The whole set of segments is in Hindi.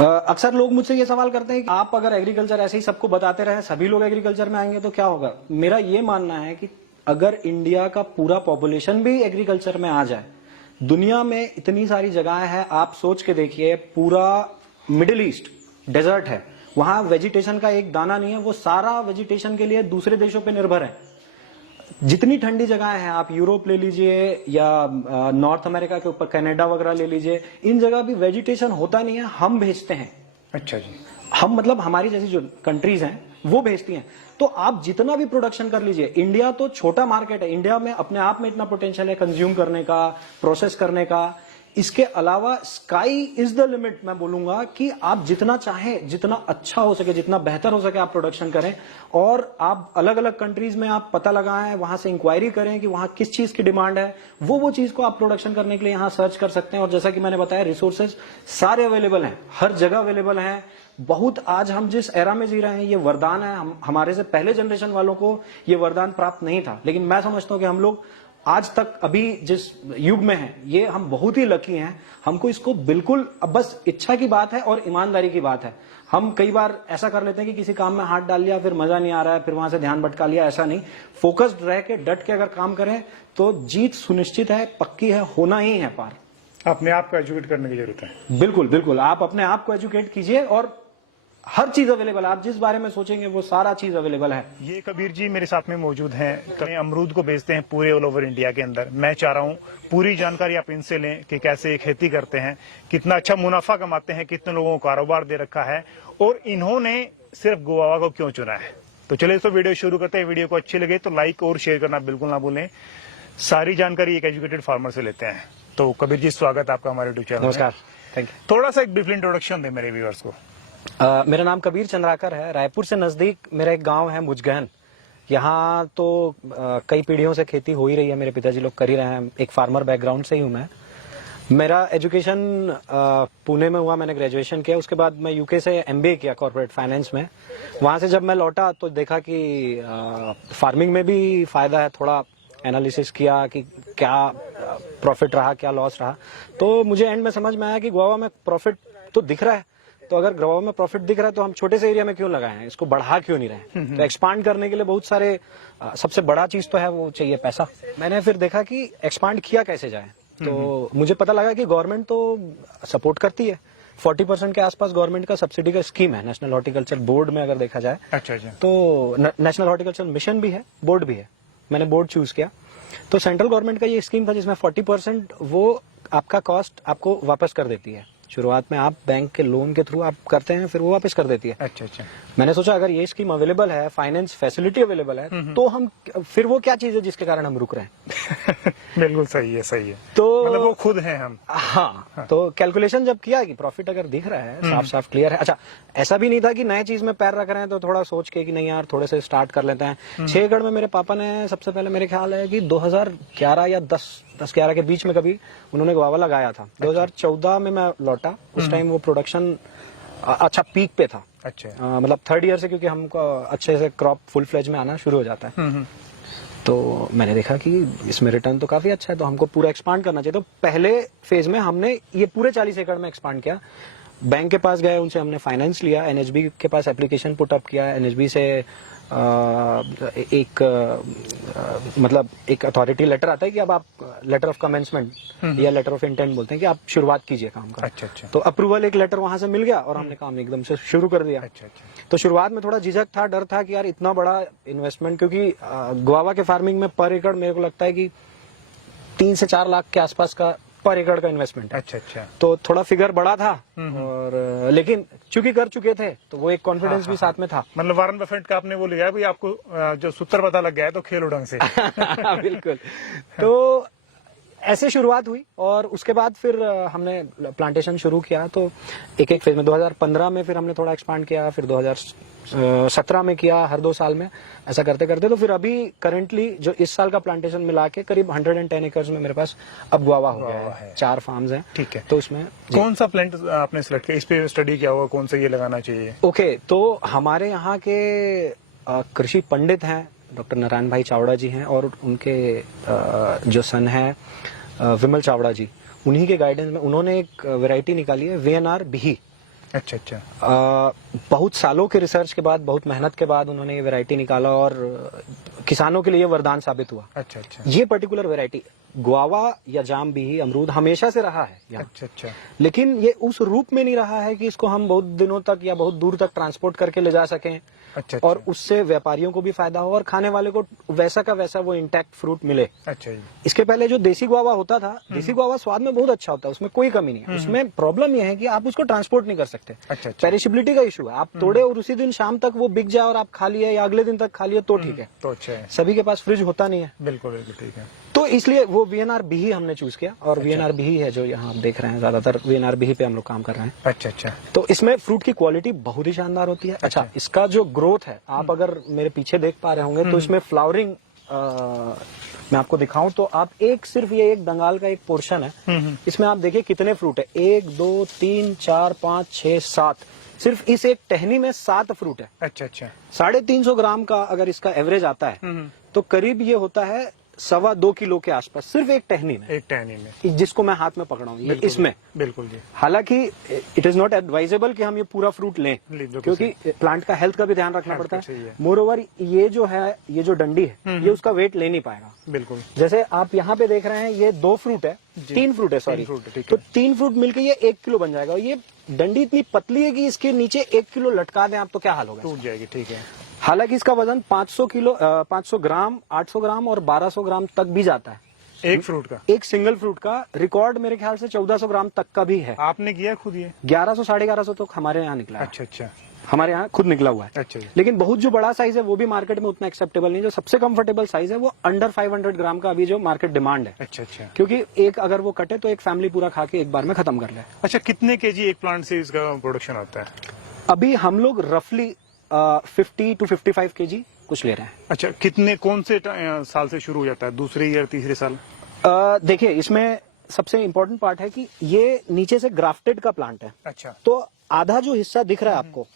अक्सर लोग मुझसे ये सवाल करते हैं कि आप अगर एग्रीकल्चर ऐसे ही सबको बताते रहे, सभी लोग एग्रीकल्चर में आएंगे तो क्या होगा। मेरा ये मानना है कि अगर इंडिया का पूरा पॉपुलेशन भी एग्रीकल्चर में आ जाए, दुनिया में इतनी सारी जगहें हैं, आप सोच के देखिए, पूरा मिडिल ईस्ट डेजर्ट है, वहां वेजिटेशन का एक दाना नहीं है, वो सारा वेजिटेशन के लिए दूसरे देशों पर निर्भर है। जितनी ठंडी जगहें हैं, आप यूरोप ले लीजिए या नॉर्थ अमेरिका के ऊपर कनाडा वगैरह ले लीजिए, इन जगह भी वेजिटेशन होता नहीं है, हम भेजते हैं। अच्छा जी। हम मतलब हमारी जैसी जो कंट्रीज हैं वो भेजती हैं। तो आप जितना भी प्रोडक्शन कर लीजिए, इंडिया तो छोटा मार्केट है, इंडिया में अपने आप में इतना पोटेंशियल है कंज्यूम करने का, प्रोसेस करने का। इसके अलावा स्काई इज द लिमिट। मैं बोलूंगा कि आप जितना चाहें, जितना अच्छा हो सके, जितना बेहतर हो सके आप प्रोडक्शन करें, और आप अलग अलग कंट्रीज में आप पता लगाएं, वहां से इंक्वायरी करें कि वहां किस चीज की डिमांड है, वो चीज को आप प्रोडक्शन करने के लिए यहां सर्च कर सकते हैं। और जैसा कि मैंने बताया, रिसोर्सेज सारे अवेलेबल हैं, हर जगह अवेलेबल हैं। बहुत आज हम जिस एरा में जी रहे हैं ये वरदान है। हमारे से पहले जनरेशन वालों को ये वरदान प्राप्त नहीं था, लेकिन मैं समझता हूं कि हम लोग आज तक अभी जिस युग में हैं, ये हम बहुत ही लकी हैं। हमको इसको बिल्कुल, अब बस इच्छा की बात है और ईमानदारी की बात है। हम कई बार ऐसा कर लेते हैं कि किसी काम में हाथ डाल लिया, फिर मजा नहीं आ रहा है, फिर वहां से ध्यान भटका लिया। ऐसा नहीं, फोकस्ड रह के डट के अगर काम करें तो जीत सुनिश्चित है, पक्की है, होना ही है पार। अपने आप को एजुकेट करने की जरूरत है। बिल्कुल बिल्कुल, आप अपने आप को एजुकेट कीजिए और हर चीज अवेलेबल है। आप जिस बारे में सोचेंगे वो सारा चीज अवेलेबल है। ये कबीर जी मेरे साथ में मौजूद हैं, अमरूद को बेचते हैं पूरे ऑल ओवर इंडिया के अंदर। मैं चाह रहा हूँ पूरी जानकारी आप इनसे लें कि कैसे खेती करते हैं, कितना अच्छा मुनाफा कमाते हैं, कितने लोगों को कारोबार दे रखा है और इन्होंने सिर्फ गुआवा को क्यों चुना है। तो चलिए तो वीडियो शुरू करते हैं। वीडियो को अच्छी लगे तो लाइक और शेयर करना बिल्कुल ना भूलें। सारी जानकारी एक एजुकेटेड फार्मर से लेते हैं। तो कबीर जी, स्वागत आपका हमारे यूट्यूब चैनल में। नमस्कार, थैंक यू। थोड़ा सा एक ब्रीफ इंट्रोडक्शन दे मेरे व्यूअर्स को। मेरा नाम कबीर चंद्राकर है। रायपुर से नजदीक मेरा एक गांव है मुजगहन। यहाँ तो कई पीढ़ियों से खेती हो ही रही है, मेरे पिताजी लोग कर ही रहे हैं। एक फार्मर बैकग्राउंड से ही हूँ मैं। मेरा एजुकेशन पुणे में हुआ, मैंने ग्रेजुएशन किया। उसके बाद मैं यूके से एमबीए किया कॉर्पोरेट फाइनेंस में। वहां से जब मैं लौटा तो देखा कि फार्मिंग में भी फायदा है। थोड़ा एनालिसिस किया कि क्या प्रॉफिट रहा, क्या लॉस रहा। तो मुझे एंड में समझ में आया कि गोवा में प्रॉफिट तो दिख रहा है, तो अगर गोवा में प्रॉफिट दिख रहा है तो हम छोटे से एरिया में क्यों लगाए हैं, इसको बढ़ा क्यों नहीं रहे। तो एक्सपांड करने के लिए बहुत सारे, सबसे बड़ा चीज तो है वो चाहिए पैसा। मैंने फिर देखा कि एक्सपांड किया कैसे जाए। तो मुझे पता लगा कि गवर्नमेंट तो सपोर्ट करती है। 40% के आसपास गवर्नमेंट का सब्सिडी का स्कीम है नेशनल हॉर्टिकल्चर बोर्ड में, अगर देखा जाए। अच्छा। तो नेशनल हॉर्टिकल्चर मिशन भी है, बोर्ड भी है। मैंने बोर्ड चूज किया। तो सेंट्रल गवर्नमेंट का ये स्कीम था जिसमें 40% वो आपका कॉस्ट आपको वापस कर देती है। शुरुआत में आप बैंक के लोन के थ्रू आप करते हैं, फिर वो वापस कर देती है। अच्छा। मैंने सोचा अगर ये स्कीम अवेलेबल है, फाइनेंस फैसिलिटी अवेलेबल है, तो हम फिर वो क्या चीज है जिसके कारण हम रुक रहे हैं। बिल्कुल सही है, सही है। तो मतलब वो खुद हैं हम। हाँ। तो कैलकुलेशन जब किया कि प्रॉफिट अगर दिख रहा है, साफ साफ क्लियर है। अच्छा, ऐसा भी नहीं था कि नए चीज में पैर रख रहे हैं तो थोड़ा सोच के कि नहीं यार थोड़े से स्टार्ट कर लेते हैं। 6 एकड़ में मेरे पापा ने सबसे पहले, मेरे ख्याल है कि 2011 या 10-11 के बीच में कभी उन्होंने गुआवा लगाया था। 2014 में मैं लौटा, उस टाइम वो प्रोडक्शन अच्छा पीक पे था। अच्छा। मतलब 3rd ईयर से, क्योंकि हमको अच्छे से क्रॉप फुल फ्लेज में आना शुरू हो जाता है। तो मैंने देखा कि इसमें रिटर्न तो काफी अच्छा है, तो हमको पूरा एक्सपांड करना चाहिए। तो पहले फेज में हमने ये पूरे 40 एकड़ में एक्सपांड किया। बैंक के पास गए, उनसे हमने फाइनेंस लिया, एनएचबी के पास एप्लीकेशन पुट अप किया। एनएचबी से मतलब एक अथॉरिटी लेटर आता है कि अब आप लेटर ऑफ कमेंसमेंट या लेटर ऑफ इंटेंट बोलते हैं कि आप शुरुआत कीजिए काम का। अच्छा। तो अप्रूवल एक लेटर वहां से मिल गया और हमने काम एकदम से शुरू कर दिया। अच्छा। तो शुरुआत में थोड़ा झिझक था, डर था कि यार इतना बड़ा इन्वेस्टमेंट, क्योंकि गुआवा के फार्मिंग में पर एकड़ मेरे को लगता है कि 3 से 4 लाख के आसपास का पर एकड़ का इन्वेस्टमेंट है। अच्छा। तो थोड़ा फिगर बड़ा था, और लेकिन चूंकि कर चुके थे तो वो एक कॉन्फिडेंस भी साथ में था। मतलब वारन बफेट का आपने वो लिया भाई, आपको जो सूत्र पता लग गया है तो खेल उड़ंग से। बिल्कुल। तो ऐसे शुरुआत हुई और उसके बाद फिर हमने प्लांटेशन शुरू किया। तो एक फेज में 2015 में फिर हमने थोड़ा एक्सपांड किया, फिर 2017 में किया, हर 2 साल में ऐसा करते करते। तो फिर अभी करंटली जो इस साल का प्लांटेशन मिला के करीब 110 एकर्स में मेरे पास अब गुआवा हो गया है। 4 फार्म्स हैं। ठीक है। तो इसमें कौन सा प्लांट आपने सिलेक्ट किया, इस पे स्टडी किया होगा कौन सा ये लगाना चाहिए? ओके, तो हमारे यहाँ के कृषि पंडित हैं, डॉक्टर नारायण भाई चावड़ा जी हैं, और उनके जो सन हैं विमल चावड़ा जी, उन्हीं के गाइडेंस में उन्होंने एक वैरायटी निकाली है VNR बिही। अच्छा अच्छा। बहुत सालों के रिसर्च के बाद, बहुत मेहनत के बाद उन्होंने ये वैरायटी निकाला और किसानों के लिए वरदान साबित हुआ। अच्छा अच्छा। ये पर्टिकुलर वैरायटी गुआवा या जाम बिही अमरूद हमेशा से रहा है यहाँ। अच्छा अच्छा। लेकिन ये उस रूप में नहीं रहा है कि इसको हम बहुत दिनों तक या बहुत दूर तक ट्रांसपोर्ट करके ले जा सकें अच्छा अच्छा। और उससे व्यापारियों को भी फायदा हो और खाने वाले को वैसा का वैसा वो इंटैक्ट फ्रूट मिले। अच्छा जी। इसके पहले जो देसी गुआवा होता था, देसी गुआवा स्वाद में बहुत अच्छा होता है, उसमें कोई कमी नहीं है। उसमें प्रॉब्लम यह है कि आप उसको ट्रांसपोर्ट नहीं कर सकते। अच्छा अच्छा। पेरिशेबिलिटी का इशू है। आप तोड़े और उसी दिन शाम तक वो बिक जाए और आप खा लिए या अगले दिन तक खा लिए तो ठीक है। तो अच्छा है। सभी के पास फ्रिज होता नहीं है, बिल्कुल बिल्कुल ठीक है। तो इसलिए वो वीएनआर बिही हमने चूज किया और वीएनआर बिही है जो यहाँ आप देख रहे हैं। ज्यादातर वीएनआर बिही पे हम लोग काम कर रहे हैं। अच्छा अच्छा। तो इसमें फ्रूट की क्वालिटी बहुत ही शानदार होती है। अच्छा, इसका जो ग्रोथ है, आप अगर मेरे पीछे देख पा रहे होंगे तो इसमें फ्लावरिंग मैं आपको दिखाऊं तो आप सिर्फ ये एक बंगाल का एक पोर्शन है। इसमें आप देखिए कितने फ्रूट है, 1 2 3 4 5 6 7, सिर्फ इस एक टहनी में 7 फ्रूट है। अच्छा अच्छा। 350 ग्राम का अगर इसका एवरेज आता है तो करीब ये होता है 2.25 किलो के आसपास, सिर्फ एक टहनी में। एक टहनी में, जिसको मैं हाथ में पकड़ा हूँ इसमें। बिल्कुल जी। हालांकि इट इज नॉट एडवाइजेबल कि हम ये पूरा फ्रूट लें, क्योंकि प्लांट का हेल्थ का भी ध्यान रखना पड़ता है। मोर ओवर ये जो है, ये जो डंडी है, ये उसका वेट ले नहीं पाएगा। बिल्कुल। जैसे आप यहाँ पे देख रहे हैं, ये 2 फ्रूट है, 3 फ्रूट है, सॉरी, तो 3 फ्रूट मिलके ये 1 किलो बन जाएगा। और ये डंडी इतनी पतली है कि इसके नीचे 1 किलो लटका दें आप तो क्या हाल होगा, टूट जाएगी। ठीक है। हालांकि इसका वजन 500 ग्राम, 800 ग्राम और 1200 ग्राम तक भी जाता है एक फ्रूट का। एक सिंगल फ्रूट का रिकॉर्ड मेरे ख्याल से 1400 ग्राम तक का भी है। आपने किया खुद ये? 1100 1150 तो हमारे यहाँ निकला है। अच्छा अच्छा। हमारे यहाँ खुद निकला हुआ है। अच्छा। लेकिन बहुत जो बड़ा साइज है वो भी मार्केट में उतना एक्सेप्टेबल नहीं। जो सबसे कंफर्टेबल साइज है वो अंडर 500 ग्राम का अभी जो मार्केट डिमांड है। अच्छा अच्छा। क्योंकि एक अगर वो कटे तो एक फैमिली पूरा खा के एक बार में खत्म कर ले। अच्छा, कितने केजी एक प्लांट से इसका प्रोडक्शन आता है? अभी हम लोग रफली 50 to 55 केजी कुछ ले रहे हैं। अच्छा, कौन से साल से शुरू हो जाता है? दूसरे या तीसरे साल? देखिए, इसमें सबसे इम्पोर्टेंट पार्ट है कि ये नीचे से ग्राफ्टेड का प्लांट है। अच्छा। तो आधा जो हिस्सा दिख रहा है आपको,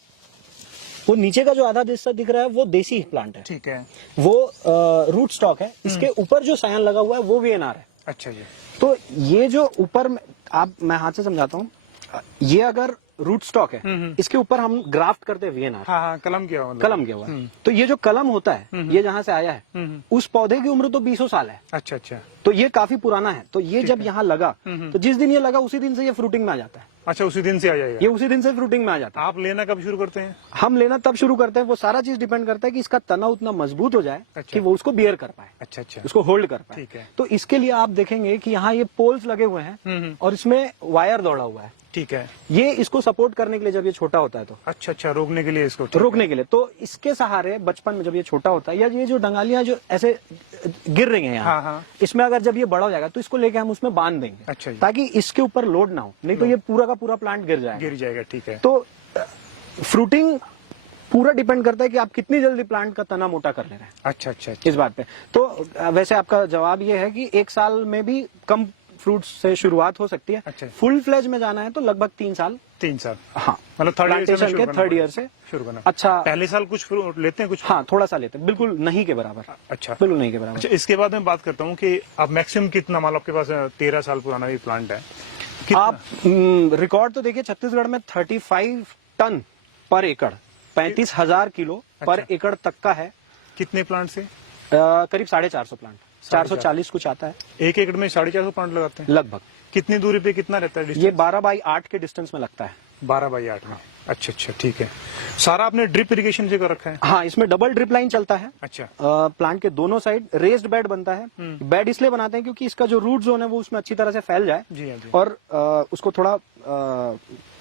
वो नीचे का जो आधा हिस्सा दिख रहा है वो देसी प्लांट है। ठीक है। वो रूट स्टॉक है। इसके ऊपर जो सायन लगा हुआ है वो वीएनआर है। अच्छा जी। तो ये जो ऊपर मैं हाथ से समझाता हूँ, ये अगर रूट स्टॉक है, इसके ऊपर हम ग्राफ्ट करते हैं वीएनआर। हाँ, कलम किया हुआ। कलम किया हुआ है। तो ये जो कलम होता है, ये जहाँ से आया है, उस पौधे की उम्र तो 20 साल है। अच्छा अच्छा। तो ये काफी पुराना है। तो ये जब यहाँ लगा, तो जिस दिन ये लगा उसी दिन से ये फ्रूटिंग में आ जाता है। अच्छा, उसी दिन से आ जाएगा? ये उसी दिन से फ्रूटिंग में आ जाता है। आप लेना कब शुरू करते हैं? हम लेना तब शुरू करते हैं, वो सारा चीज डिपेंड करता है कि इसका तना उतना मजबूत हो जाए कि वो उसको बियर कर पाए। अच्छा अच्छा। उसको होल्ड कर पाए। ठीक है। तो इसके लिए आप देखेंगे कि यहाँ ये पोल्स लगे हुए हैं और इसमें वायर दौड़ा हुआ है। ठीक है। ये इसको सपोर्ट करने के लिए, जब ये छोटा होता है तो। अच्छा अच्छा, रोकने के लिए इसको? रोकने के लिए। तो इसके सहारे बचपन में जब ये छोटा होता है, या ये जो डंगालियां जो ऐसे गिर रही हैं यहाँ, हाँ। इसमें अगर जब ये बड़ा हो जाएगा तो इसको लेके हम उसमें बांध देंगे। अच्छा जी। ताकि इसके ऊपर लोड ना हो, नहीं तो ये पूरा का पूरा प्लांट गिर जाएगा। ठीक है। तो फ्रूटिंग पूरा डिपेंड करता है कि आप कितनी जल्दी प्लांट का तना मोटा कर ले रहे हैं। अच्छा अच्छा। इस बात पे तो वैसे आपका जवाब ये है कि 1 साल में भी कम फ्रूट से शुरुआत हो सकती है। अच्छा। फुल फ्लेज में जाना है तो लगभग 3 साल। 3 साल? हाँ, मतलब प्लांटेशन के 3rd ईयर से शुरू करना। अच्छा, पहले साल कुछ फ्रूट लेते हैं? कुछ, हाँ, थोड़ा सा लेते हैं, बिल्कुल नहीं के बराबर। अच्छा, बिल्कुल नहीं के बराबर। अच्छा, इसके बाद मैं बात करता हूँ कि आप मैक्सिमम कितना, मान लो आपके पास 13 साल पुराना भी प्लांट है, आप रिकॉर्ड तो देखिए, छत्तीसगढ़ में 35 टन पर एकड़, 35,000 किलो पर एकड़ तक का है। कितने प्लांट से? करीब 450 प्लांट, 440 कुछ आता है। एक एकड़ में 450 प्लांट लगाते हैं लगभग। कितनी दूरी पे कितना रहता है डिस्टेंस? ये 12/8 के डिस्टेंस में लगता है। 12/8 में? अच्छा अच्छा, ठीक है। सारा आपने ड्रिप इरिगेशन से कर रखा है? हाँ, इसमें डबल ड्रिप लाइन चलता है। अच्छा। प्लांट के दोनों साइड रेस्ड बेड बनता है। बेड इसलिए बनाते हैं क्योंकि इसका जो रूट जोन है वो उसमें अच्छी तरह से फैल जाए। जी हाँ जी। और उसको थोड़ा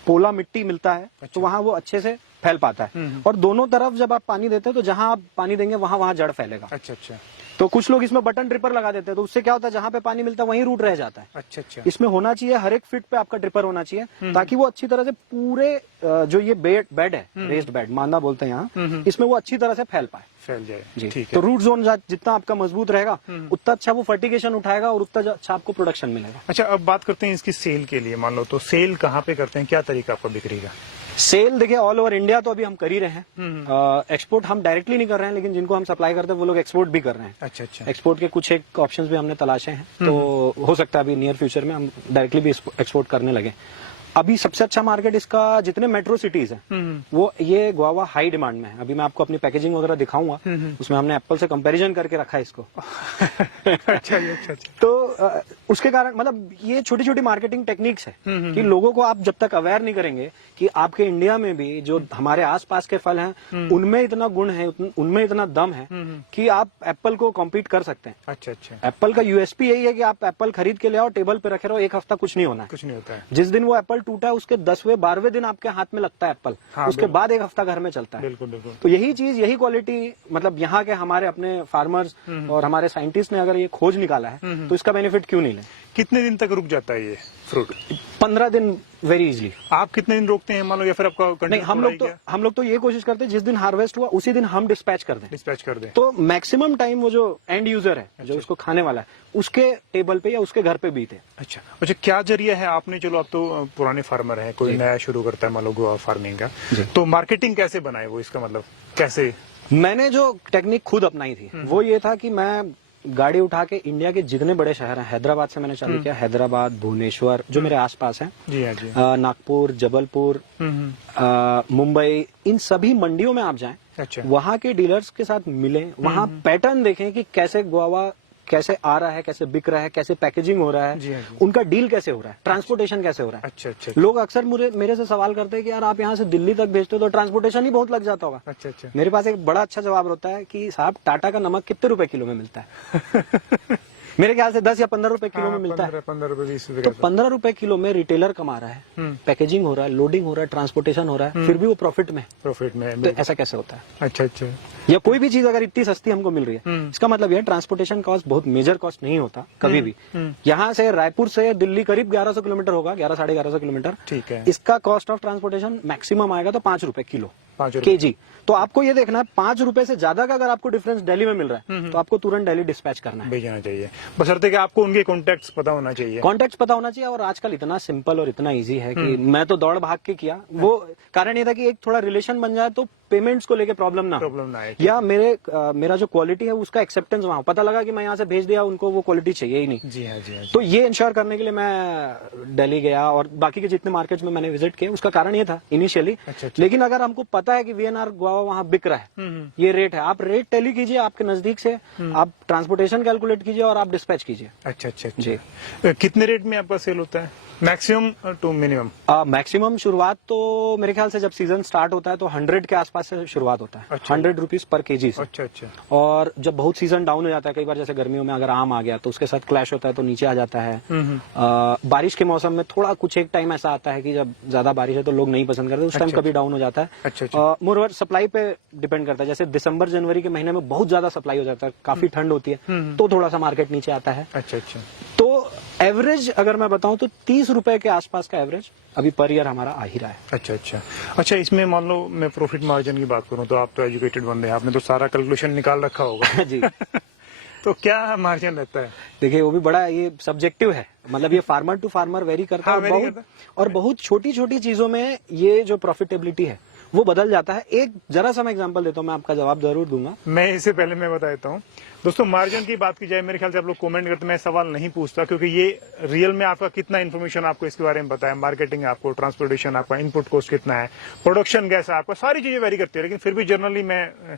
पोला मिट्टी मिलता है। अच्छा। तो वहाँ वो अच्छे से फैल पाता है। और दोनों तरफ जब आप पानी देते हैं तो जहां आप पानी देंगे वहां जड़ फैलेगा। अच्छा अच्छा। तो कुछ लोग इसमें बटन ड्रिपर लगा देते हैं, तो उससे क्या होता है, जहां पे पानी मिलता है वहीं रूट रह जाता है। अच्छा अच्छा। इसमें होना चाहिए, हर एक फीट पे आपका ड्रिपर होना चाहिए, ताकि वो अच्छी तरह से पूरे जो ये बेड है, रेस्ड बेड मांदा बोलते हैं यहाँ, इसमें वो अच्छी तरह से फैल जाए। जी, ठीक है। तो रूट जोन जितना आपका मजबूत रहेगा उतना अच्छा वो फर्टिगेशन उठाएगा और उतना अच्छा आपको प्रोडक्शन मिलेगा। अच्छा, अब बात करते हैं इसकी सेल के लिए। मान लो तो सेल कहाँ पे करते हैं, क्या तरीका आपका बिक्री का? सेल देखिए, ऑल ओवर इंडिया तो अभी हम कर ही रहे हैं। एक्सपोर्ट हम डायरेक्टली नहीं कर रहे हैं, लेकिन जिनको हम सप्लाई करते हैं वो लोग एक्सपोर्ट भी कर रहे हैं। अच्छा अच्छा। एक्सपोर्ट के कुछ एक ऑप्शंस भी हमने तलाशे हैं, तो हो सकता है अभी नियर फ्यूचर में हम डायरेक्टली भी एक्सपोर्ट करने लगे। अभी सबसे अच्छा मार्केट इसका जितने मेट्रो सिटीज हैं वो ये गुआवा हाई डिमांड में है। अभी मैं आपको अपनी पैकेजिंग वगैरह दिखाऊंगा, उसमें हमने एप्पल से कंपैरिजन करके रखा है इसको। अच्छा जी, अच्छा। तो उसके कारण मतलब ये छोटी छोटी मार्केटिंग टेक्निक्स है कि लोगों को आप जब तक अवेयर नहीं करेंगे कि आपके इंडिया में भी जो हमारे आसपास के फल हैं उनमें इतना गुण है, उनमें इतना दम है कि आप एप्पल को कॉम्पीट कर सकते हैं। अच्छा अच्छा। एप्पल का यूएसपी यही है कि आप एप्पल खरीद के ले आओ, टेबल पे रखे रहो, एक हफ्ता कुछ नहीं होना है। कुछ नहीं होता है। जिस दिन वो एप्पल टूटा है उसके 10वें 12वें दिन आपके हाथ में लगता है एप्पल, हाँ, उसके बाद एक हफ्ता घर में चलता है। बिल्कुल बिल्कुल। तो यही चीज, यही क्वालिटी मतलब यहाँ के हमारे अपने फार्मर्स और हमारे साइंटिस्ट ने अगर ये खोज निकाला है तो इसका बेनिफिट क्यों नहीं लें। कितने दिन तक रुक जाता है ये फ्रूट? 15 दिन वेरी इजीली। आप कितने दिन रोकते हैं मान लो, या फिर आपका नहीं, हम लोग तो ये कोशिश करते हैं जिस दिन हार्वेस्ट हुआ उसी दिन हम डिस्पैच कर दें। डिस्पैच कर दें। तो मैक्सिमम टाइम वो जो एंड यूजर है, जो उसको खाने वाला है, उसके टेबल पे या उसके घर पे बीते। अच्छा अच्छा। क्या जरिया है आपने, चलो आप तो पुराने फार्मर हैं, कोई नया शुरू करता है मान लो गुआवा फार्मिंग का, तो मार्केटिंग कैसे बनाए वो, इसका मतलब कैसे? मैंने जो टेक्निक खुद अपनाई थी वो ये था कि मैं गाड़ी उठा के इंडिया के जितने बड़े शहर हैं, हैदराबाद से मैंने चालू किया, हैदराबाद, भुवनेश्वर जो मेरे आसपास हैं, जी हाँ जी, नागपुर, जबलपुर, मुंबई, इन सभी मंडियों में आप जाएं, अच्छा, वहां के डीलर्स के साथ मिलें, वहां पैटर्न देखें कि कैसे गुआवा कैसे आ रहा है, कैसे बिक रहा है, कैसे पैकेजिंग हो रहा जी है, हाँ जी। उनका डील कैसे हो रहा है, ट्रांसपोर्टेशन कैसे हो रहा है। अच्छा अच्छा लोग अक्सर मेरे से सवाल करते हैं कि यार आप यहाँ से दिल्ली तक भेजते हो तो ट्रांसपोर्टेशन ही बहुत लग जाता होगा। अच्छा अच्छा। मेरे पास एक बड़ा अच्छा जवाब होता है कि साहब टाटा का नमक कितने रुपए किलो में मिलता है? मेरे ख्याल से 10 या 15 रुपए किलो में मिलता है। 15 रुपए 20 रुपए। तो 15 रुपए किलो में रिटेलर कमा रहा है, पैकेजिंग हो रहा है, लोडिंग हो रहा है, ट्रांसपोर्टेशन हो रहा है, फिर भी वो प्रॉफिट में है। प्रॉफिट में है। तो ऐसा कैसे होता है? अच्छा अच्छा। या कोई भी चीज अगर इतनी सस्ती हमको मिल रही है, इसका मतलब यह ट्रांसपोर्टेशन कॉस्ट बहुत मेजर कॉस्ट नहीं होता कभी भी। यहाँ से रायपुर से दिल्ली करीब 1100 किलोमीटर होगा, 11 साढ़े 1100 किलोमीटर। ठीक है। इसका कॉस्ट ऑफ ट्रांसपोर्टेशन मैक्सिमम आएगा तो 5 रुपए किलो, 5 रुपए केजी। तो आपको ये देखना है 5 रुपए से ज्यादा का अगर आपको डिफरेंस दिल्ली में मिल रहा है तो आपको तुरंत दिल्ली डिस्पैच करना है, भेजना चाहिए, बशर्ते कि आपको उनके कॉन्टेक्ट्स पता होना चाहिए। कॉन्टेक्ट पता होना चाहिए। और आजकल इतना सिंपल और इतना इजी है कि मैं तो दौड़ भाग के किया। वो कारण ये था कि एक थोड़ा रिलेशन बन जाए तो पेमेंट्स को लेके प्रॉब्लम ना आए, या मेरा जो क्वालिटी है उसका एक्सेप्टेंस वहां पता लगा कि मैं यहाँ से भेज दिया, उनको वो क्वालिटी चाहिए ही नहीं। जी हाँ जी हाँ। तो ये इंश्योर करने के लिए मैं दिल्ली गया और बाकी के जितने मार्केट्स में मैंने विजिट किए उसका कारण ये था इनिशियली। अच्छा। लेकिन अगर हमको पता है कि वीएनआर गुआवा वहां बिक रहा है, ये रेट है, आप रेट टैली कीजिए आपके नजदीक से, आप ट्रांसपोर्टेशन कैलकुलेट कीजिए और आप डिस्पैच कीजिए। अच्छा अच्छा जी। कितने रेट में आपका सेल होता है, मैक्सिमम टू मिनिमम? मैक्सिमम शुरुआत तो मेरे ख्याल से जब सीजन स्टार्ट होता है तो 100 के आसपास से शुरुआत होता है। अच्छा। 100 रुपीज पर केजी से। अच्छा अच्छा। और जब बहुत सीजन डाउन हो जाता है, कई बार जैसे गर्मियों में अगर आम आ गया तो उसके साथ क्लैश होता है तो नीचे आ जाता है। बारिश के मौसम में थोड़ा कुछ एक टाइम ऐसा आता है कि जब ज्यादा बारिश है तो लोग नहीं पसंद करते, उस टाइम कभी डाउन हो जाता है। अच्छा। मोरओवर सप्लाई पे डिपेंड करता है, जैसे दिसंबर जनवरी के महीने में बहुत ज्यादा सप्लाई हो जाता है, काफी ठंड होती है तो थोड़ा सा मार्केट नीचे आता है। अच्छा अच्छा। तो एवरेज अगर मैं बताऊं तो 30 रुपए के आसपास का एवरेज अभी पर ईयर हमारा आ ही रहा है। अच्छा अच्छा। अच्छा, इसमें मान लो मैं प्रॉफिट मार्जिन की बात करूं तो आप तो एजुकेटेड बंदे हैं, आपने तो सारा कैलकुलेशन निकाल रखा होगा। जी। तो क्या मार्जिन रहता है? देखिए वो भी बड़ा ये सब्जेक्टिव है, मतलब ये फार्मर टू फार्मर वेरी करता है। और बहुत छोटी छोटी चीजों में ये जो प्रॉफिटेबिलिटी है वो बदल जाता है। एक जरा सा मैं एग्जांपल देता हूँ, मैं आपका जवाब जरूर दूंगा। मैं इससे पहले मैं बता देता हूँ दोस्तों, मार्जिन की बात की जाए, मेरे ख्याल से आप लोग कमेंट करते, मैं सवाल नहीं पूछता क्योंकि ये रियल में आपका कितना इन्फॉर्मेशन आपको इसके बारे में पता है, मार्केटिंग आपको, ट्रांसपोर्टेशन आपका, इनपुट कॉस्ट कितना है, प्रोडक्शन कैसा है आपका, सारी चीजें वेरी करती है। लेकिन फिर भी जनरली मैं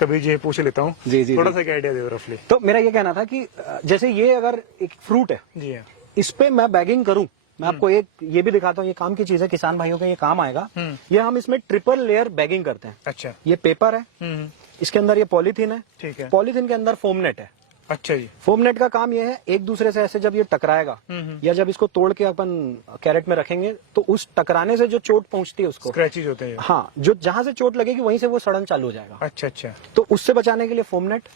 कभी जी पूछ लेता हूँ, थोड़ा सा आइडिया दे रफली। तो मेरा ये कहना था कि जैसे ये अगर एक फ्रूट है, जी हाँ, इस पे मैं बैगिंग करूं, मैं आपको एक ये भी दिखाता हूँ, ये काम की चीज है, किसान भाइयों का ये काम आएगा। ये हम इसमें ट्रिपल लेयर बैगिंग करते हैं। अच्छा। ये पेपर है, इसके अंदर ये पॉलीथीन है, ठीक है, पॉलीथीन के अंदर फोम नेट है। अच्छा जी। फोम नेट का काम ये है, एक दूसरे से ऐसे जब ये टकराएगा या जब इसको तोड़ के अपन कैरेट में रखेंगे तो उस टकराने से जो चोट पहुंचती है उसको, स्क्रैचेस होते हैं, हाँ, जो जहां से चोट लगेगी वहीं से वो सड़न चालू हो जाएगा। अच्छा अच्छा। तो उससे बचाने के लिए फोम नेट,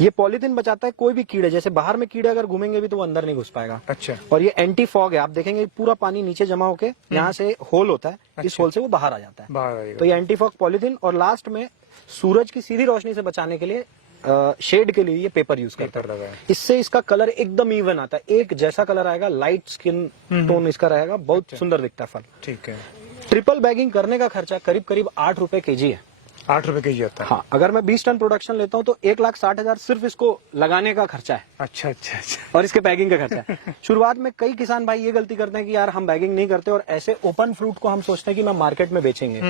ये पॉलीथीन बचाता है कोई भी कीड़े, जैसे बाहर में कीड़े अगर घूमेंगे भी तो वो अंदर नहीं घुस पाएगा। अच्छा। और ये एंटी फॉग है, आप देखेंगे पूरा पानी नीचे जमा होके यहाँ से होल होता है, इस होल से वो बाहर आ जाता है, बाहर आएगा। तो ये एंटी फॉग पॉलीथीन। और लास्ट में सूरज की सीधी रोशनी से बचाने के लिए शेड के लिए ये पेपर यूज करता है। इससे इसका कलर एकदम इवन आता है, एक जैसा कलर आएगा, लाइट स्किन टोन इसका रहेगा, बहुत सुंदर दिखता है फल। ठीक है। ट्रिपल बैगिंग करने का खर्चा करीब करीब 8 रुपए केजी है। 8 रुपए केजी आता है। हाँ, अगर मैं 20 टन प्रोडक्शन लेता हूँ तो 1,60,000 सिर्फ इसको लगाने का खर्चा है अच्छा अच्छा अच्छा। और इसके पैकिंग का खर्चा है। शुरुआत में कई किसान भाई ये गलती करते हैं कि यार हम बैगिंग नहीं करते और ऐसे ओपन फ्रूट को हम सोचते हैं कि मैं मार्केट में बेचेंगे।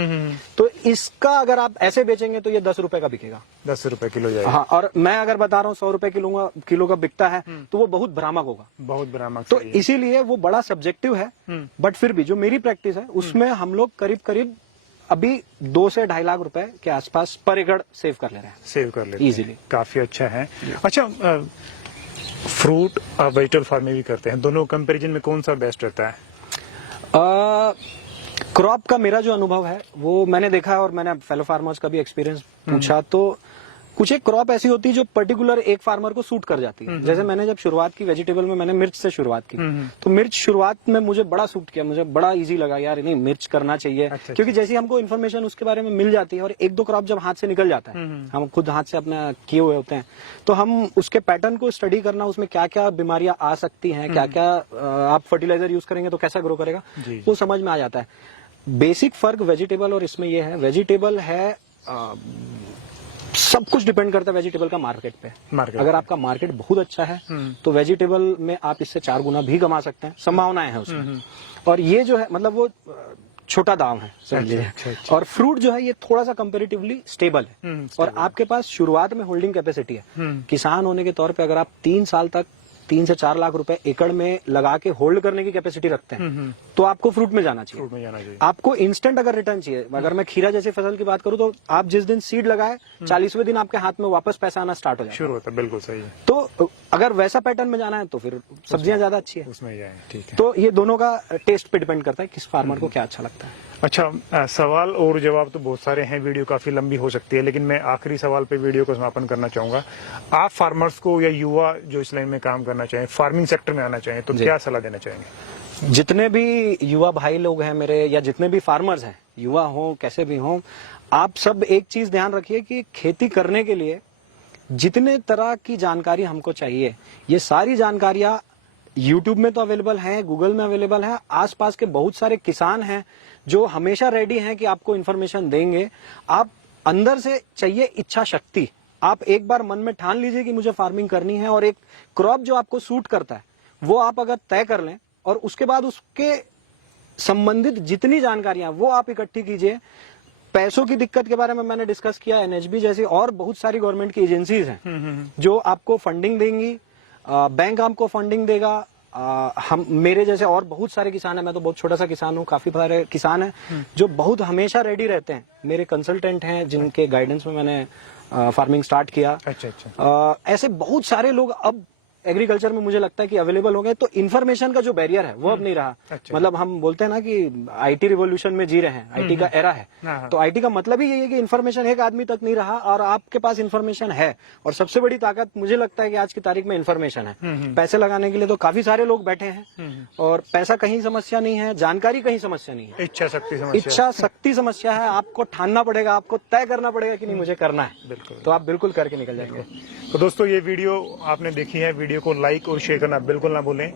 तो इसका अगर आप ऐसे बेचेंगे तो ये 10 रुपए का बिकेगा। 10 रुपए किलो जाएगा। हाँ, और मैं अगर बता रहा हूँ 100 रुपए किलो का बिकता है तो वो बहुत भ्रामक होगा। बहुत भ्रामक। तो इसीलिए वो बड़ा सब्जेक्टिव है। बट फिर भी जो मेरी प्रैक्टिस है उसमें हम लोग करीब करीब अभी 2 से 2.5 लाख रुपए के आसपास पर एकड़ सेव कर ले रहे हैं। सेव कर लेते हैं इजीली। काफी अच्छा है। अच्छा, फ्रूट और वेजिटेबल फार्मिंग भी करते हैं, दोनों कंपैरिजन में कौन सा बेस्ट रहता है? क्रॉप का मेरा जो अनुभव है वो मैंने देखा है और मैंने फेलो फार्मर्स का भी एक्सपीरियंस पूछा तो कुछ एक क्रॉप ऐसी होती है जो पर्टिकुलर एक फार्मर को सूट कर जाती है। जैसे मैंने जब शुरुआत की वेजिटेबल में, मैंने मिर्च से शुरुआत की तो मिर्च शुरुआत में मुझे बड़ा सूट किया, मुझे बड़ा इजी लगा यार नहीं मिर्च करना चाहिए। अच्छा, क्योंकि जैसी हमको इन्फॉर्मेशन उसके बारे में मिल जाती है और एक दो क्रॉप जब हाथ से निकल जाता है, हम खुद हाथ से अपना किए हुए होते हैं तो हम उसके पैटर्न को स्टडी करना, उसमें क्या क्या बीमारियां आ सकती हैं, क्या क्या आप फर्टिलाइजर यूज करेंगे तो कैसा ग्रो करेगा, वो समझ में आ जाता है। बेसिक फर्क वेजिटेबल और इसमें यह है, वेजिटेबल है सब कुछ डिपेंड करता है वेजिटेबल का मार्केट पे। अगर आपका मार्केट बहुत अच्छा है तो वेजिटेबल में आप इससे 4 गुना भी कमा सकते हैं, संभावनाएं हैं उसमें। और ये जो है मतलब वो छोटा दाम है समझिए। अच्छा। और फ्रूट जो है ये थोड़ा सा कंपेरेटिवली स्टेबल है और आपके पास शुरुआत में होल्डिंग कैपेसिटी है। किसान होने के तौर पे अगर आप 3 साल तक 3 से 4 लाख रुपए एकड़ में लगा के होल्ड करने की कैपेसिटी रखते हैं तो आपको फ्रूट में जाना चाहिए। आपको इंस्टेंट अगर रिटर्न चाहिए, अगर मैं खीरा जैसी फसल की बात करूं तो आप जिस दिन सीड लगाए 40वें दिन आपके हाथ में वापस पैसा आना स्टार्ट हो जाए, शुरू होता है। बिल्कुल सही है। तो अगर वैसा पैटर्न में जाना है तो फिर सब्जियां ज्यादा अच्छी है उसमें जाए। ठीक है। तो ये दोनों का टेस्ट पे डिपेंड करता है किस फार्मर को क्या अच्छा लगता है। अच्छा, सवाल और जवाब तो बहुत सारे हैं, वीडियो काफी लंबी हो सकती है, लेकिन मैं आखिरी सवाल पे वीडियो को समापन करना चाहूंगा। आप फार्मर्स को या युवा जो इस लाइन में काम करना चाहें, फार्मिंग सेक्टर में आना चाहें तो क्या सलाह देना चाहेंगे? जितने भी युवा भाई लोग हैं मेरे या जितने भी फार्मर्स हैं, युवा हो कैसे भी हो, आप सब एक चीज ध्यान रखिए कि खेती करने के लिए जितने तरह की जानकारी हमको चाहिए ये सारी जानकारियां YouTube में तो अवेलेबल है, गूगल में अवेलेबल है। आसपास के बहुत सारे किसान हैं जो हमेशा रेडी हैं कि आपको इन्फॉर्मेशन देंगे। आप अंदर से चाहिए इच्छा शक्ति, आप एक बार मन में ठान लीजिए कि मुझे फार्मिंग करनी है और एक क्रॉप जो आपको सूट करता है वो आप अगर तय कर लें और उसके बाद उसके संबंधित जितनी जानकारियां वो आप इकट्ठी कीजिए। पैसों की दिक्कत के बारे में मैंने डिस्कस किया, NHB जैसी और बहुत सारी गवर्नमेंट की एजेंसीज हैं जो आपको फंडिंग देंगी, बैंक आपको फंडिंग देगा। हम मेरे जैसे और बहुत सारे किसान हैं, मैं तो बहुत छोटा सा किसान हूँ, काफी सारे किसान हैं जो बहुत हमेशा रेडी रहते हैं। मेरे कंसल्टेंट हैं जिनके गाइडेंस में मैंने फार्मिंग स्टार्ट किया। अच्छा। ऐसे बहुत सारे लोग अब एग्रीकल्चर में मुझे लगता है कि अवेलेबल हो गए। तो इन्फॉर्मेशन का जो बैरियर है वो अब नहीं रहा। अच्छा। मतलब हम बोलते हैं ना कि आईटी रिवॉल्यूशन में जी रहे हैं, आईटी का एरा है। तो आईटी का मतलब ही यही है कि इन्फॉर्मेशन एक आदमी तक नहीं रहा और आपके पास इन्फॉर्मेशन है। और सबसे बड़ी ताकत मुझे लगता है कि आज की तारीख में इन्फॉर्मेशन है। पैसे लगाने के लिए तो काफी सारे लोग बैठे हैं और पैसा कहीं समस्या नहीं है, जानकारी कहीं समस्या नहीं है, इच्छा शक्ति समस्या है। आपको ठानना पड़ेगा, आपको तय करना पड़ेगा कि नहीं मुझे करना है। बिल्कुल, तो आप बिल्कुल करके निकल जाएंगे। तो दोस्तों ये वीडियो आपने देखी है, वीडियो को लाइक और शेयर करना बिल्कुल ना भूलें।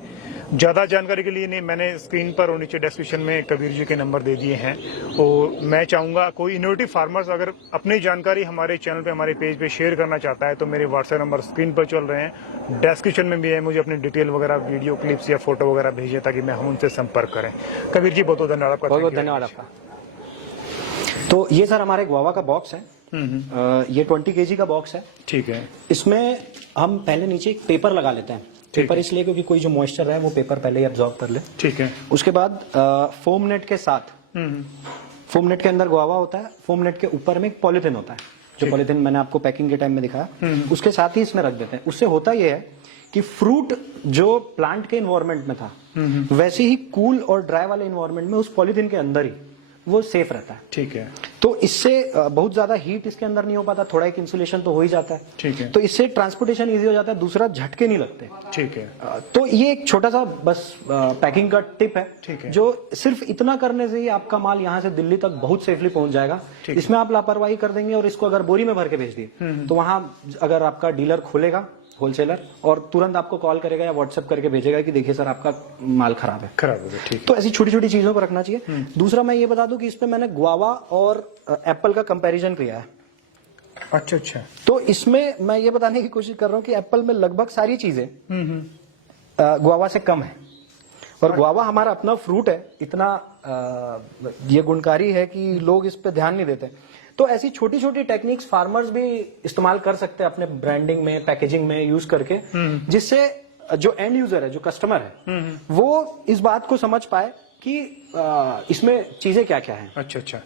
ज्यादा जानकारी के लिए नहीं, मैंने स्क्रीन पर और नीचे डिस्क्रिप्शन में कबीर जी के नंबर दे दिए हैं। और मैं चाहूंगा कोई इनोवेटिव फार्मर्स अगर अपनी जानकारी हमारे चैनल पे, हमारे पेज पे शेयर करना चाहता है तो मेरे व्हाट्सएप नंबर स्क्रीन पर चल रहे हैं, डिस्क्रिप्शन में भी है। मुझे अपनी डिटेल वगैरह, वीडियो क्लिप्स या फोटो वगैरह भेजें ताकि मैं हम उनसे संपर्क करें। कबीर जी बहुत बहुत धन्यवाद आपका। बहुत बहुत धन्यवाद आपका। तो ये सर हमारे गुआवा का बॉक्स है, ये 20 kg का बॉक्स है। ठीक है। इसमें हम पहले नीचे एक पेपर लगा लेते हैं। पेपर इसलिए क्योंकि कोई जो मॉइस्चर है वो पेपर पहले ही अब्जॉर्ब कर ले। ठीक है। उसके बाद फोम नेट के साथ, फोम नेट के अंदर गुआवा होता है, फोम नेट के ऊपर में एक पॉलिथीन होता है, जो पॉलिथीन मैंने आपको पैकिंग के टाइम में दिखाया, उसके साथ ही इसमें रख देते हैं। उससे होता यह है कि फ्रूट जो प्लांट के इन्वायरमेंट में था वैसे ही कूल और ड्राई वाले इन्वायरमेंट में उस पॉलिथीन के अंदर ही वो सेफ रहता है। ठीक है। तो इससे बहुत ज्यादा हीट इसके अंदर नहीं हो पाता, थोड़ा एक इंसुलेशन तो हो ही जाता है। ठीक है। तो इससे ट्रांसपोर्टेशन इजी हो जाता है, दूसरा झटके नहीं लगते। ठीक है। तो ये एक छोटा सा बस पैकिंग का टिप है। ठीक है। जो सिर्फ इतना करने से ही आपका माल यहाँ से दिल्ली तक बहुत सेफली पहुंच जाएगा। इसमें आप लापरवाही कर देंगे और इसको अगर बोरी में भर के भेज दिए तो वहां अगर आपका डीलर खोलेगा होलसेलर, और तुरंत आपको कॉल करेगा या व्हाट्सएप करके भेजेगा कि देखिए सर आपका माल खराब है। खराब हो गया, ठीक। तो ऐसी छोटी छोटी चीजों को रखना चाहिए। दूसरा मैं ये बता दूं कि इसमें मैंने गुआवा और एप्पल का कंपैरिजन किया है। अच्छा अच्छा। तो इसमें मैं ये बताने की कोशिश कर रहा हूं कि एप्पल में लगभग सारी चीजें गुआवा से कम है, और गुआवा हमारा अपना फ्रूट है, इतना ये गुणकारी है कि लोग इस पे ध्यान नहीं देते। तो ऐसी छोटी छोटी टेक्निक्स फार्मर्स भी इस्तेमाल कर सकते हैं अपने ब्रांडिंग में, पैकेजिंग में यूज करके, जिससे जो एंड यूजर है, जो कस्टमर है, वो इस बात को समझ पाए कि इसमें चीजें क्या क्या है। अच्छा अच्छा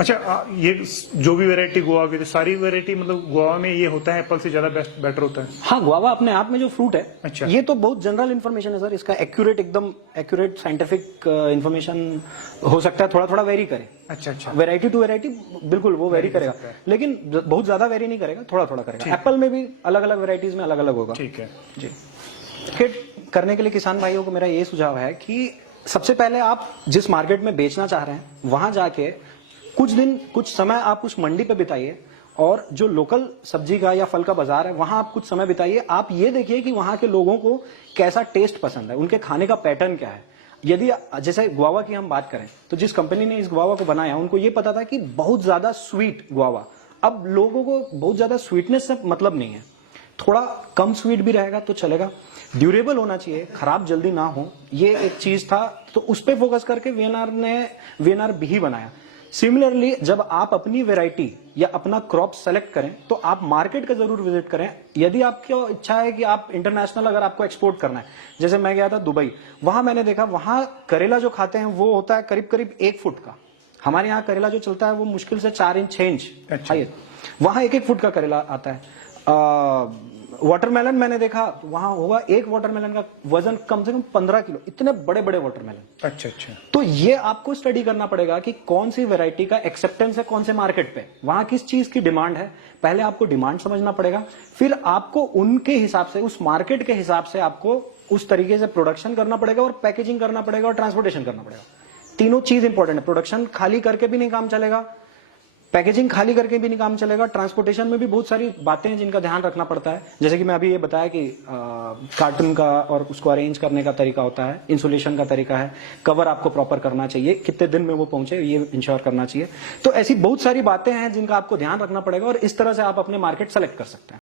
अच्छा। ये जो भी वैरायटी गोवा की, तो सारी वैरायटी मतलब गोवा में ये होता है एप्पल से ज्यादा बेटर होता है? हाँ, गुआवा अपने आप में जो फ्रूट है, अच्छा। ये तो बहुत जनरल इन्फॉर्मेशन है सर, इसका एक्यूरेट, एकदम एक्यूरेट साइंटिफिक इन्फॉर्मेशन हो सकता है, थोड़ा थोड़ा वेरी करे। अच्छा अच्छा। वेरायटी टू वेरायटी बिल्कुल वो वेरी करेगा, लेकिन बहुत ज्यादा वेरी नहीं करेगा, थोड़ा थोड़ा करेगा। एप्पल में भी अलग अलग वेराइटीज में अलग अलग होगा। ठीक है जी। मार्केट करने के लिए किसान भाइयों को मेरा ये सुझाव है कि सबसे पहले आप जिस मार्केट में बेचना चाह रहे हैं वहां जाके कुछ दिन, कुछ समय आप उस मंडी पे बिताइए, और जो लोकल सब्जी का या फल का बाजार है वहां आप कुछ समय बिताइए। आप ये देखिए कि वहां के लोगों को कैसा टेस्ट पसंद है, उनके खाने का पैटर्न क्या है। यदि जैसे गुआवा की हम बात करें, तो जिस कंपनी ने इस गुआवा को बनाया उनको ये पता था कि बहुत ज्यादा स्वीट गुआवा, अब लोगों को बहुत ज्यादा स्वीटनेस से मतलब नहीं है, थोड़ा कम स्वीट भी रहेगा तो चलेगा, ड्यूरेबल होना चाहिए, खराब जल्दी ना हो, ये एक चीज था। तो उस पर फोकस करके वीएनआर ने वीएनआर भी बनाया। सिमिलरली जब आप अपनी वैरायटी या अपना क्रॉप सेलेक्ट करें तो आप मार्केट का जरूर विजिट करें। यदि आपकी इच्छा है कि आप इंटरनेशनल, अगर आपको एक्सपोर्ट करना है, जैसे मैं गया था दुबई, वहां मैंने देखा वहां करेला जो खाते हैं वो होता है करीब करीब 1 फुट का। हमारे यहाँ करेला जो चलता है वो मुश्किल से 4 इंच 6 इंच, अच्छा। वहां 1-1 फुट का करेला आता है। वाटरमेलन मैंने देखा वहां होगा, एक वाटरमेलन का वजन कम से कम 15 किलो, इतने बड़े बड़े वाटरमेलन। अच्छा अच्छा। तो ये आपको स्टडी करना पड़ेगा कि कौन सी वैरायटी का एक्सेप्टेंस है कौन से मार्केट पे, वहां किस चीज की डिमांड है। पहले आपको डिमांड समझना पड़ेगा, फिर आपको उनके हिसाब से, उस मार्केट के हिसाब से आपको उस तरीके से प्रोडक्शन करना पड़ेगा, और पैकेजिंग करना पड़ेगा, और ट्रांसपोर्टेशन करना पड़ेगा। तीनों चीज इंपॉर्टेंट है। प्रोडक्शन खाली करके भी नहीं काम चलेगा, पैकेजिंग खाली करके भी नहीं काम चलेगा, ट्रांसपोर्टेशन में भी बहुत सारी बातें हैं जिनका ध्यान रखना पड़ता है। जैसे कि मैं अभी ये बताया कि कार्टन का और उसको अरेंज करने का तरीका होता है, इंसुलेशन का तरीका है, कवर आपको प्रॉपर करना चाहिए, कितने दिन में वो पहुंचे ये इंश्योर करना चाहिए। तो ऐसी बहुत सारी बातें हैं जिनका आपको ध्यान रखना पड़ेगा, और इस तरह से आप अपने मार्केट सेलेक्ट कर सकते हैं।